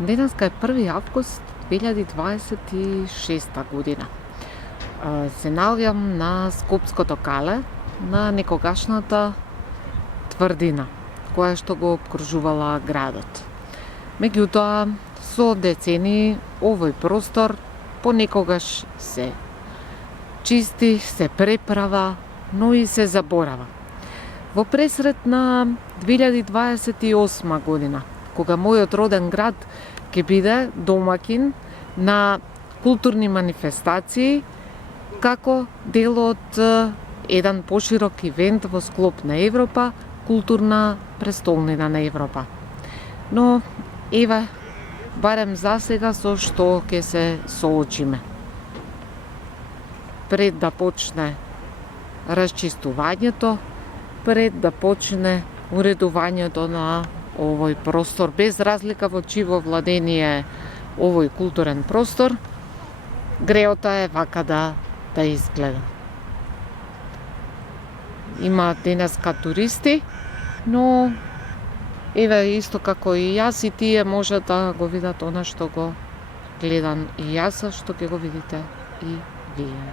Денеска е 1 август 2026 година. Се наоѓам на Скопското кале, на некогашната тврдина, која што го обкружувала градот. Меѓутоа, со децени овој простор понекогаш се чисти, се преправа, но и се заборава. Во пресрет на 2028 година, кога мојот роден град ќе биде домакин на културни манифестации како дел од еден поширок ивент во склоп на Европа, културна престолнина на Европа. Но еве, барем за сега со што ќе се соочиме. Пред да почне расчистувањето, пред да почне уредувањето на овој простор, без разлика во чиво владение овој културен простор, греота е вака да изгледа. Има денеска туристи, но еве исто како и јас и тие може да го видат она што го гледам и јас, што ќе го видите и вие.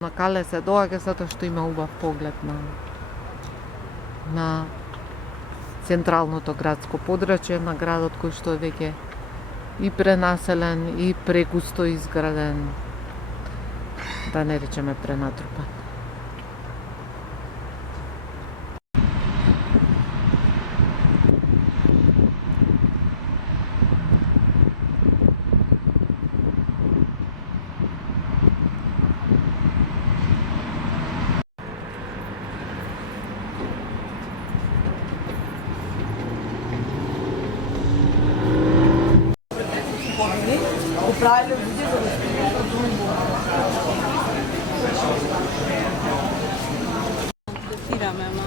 На кале се доаѓа затоа што има убав поглед на централното градско подрачје на градот, кој што е веќе и пренаселен и прегусто изграден, да не речеме пренатрупан. Правилно луѓе за да стигнат до Фираме, ма.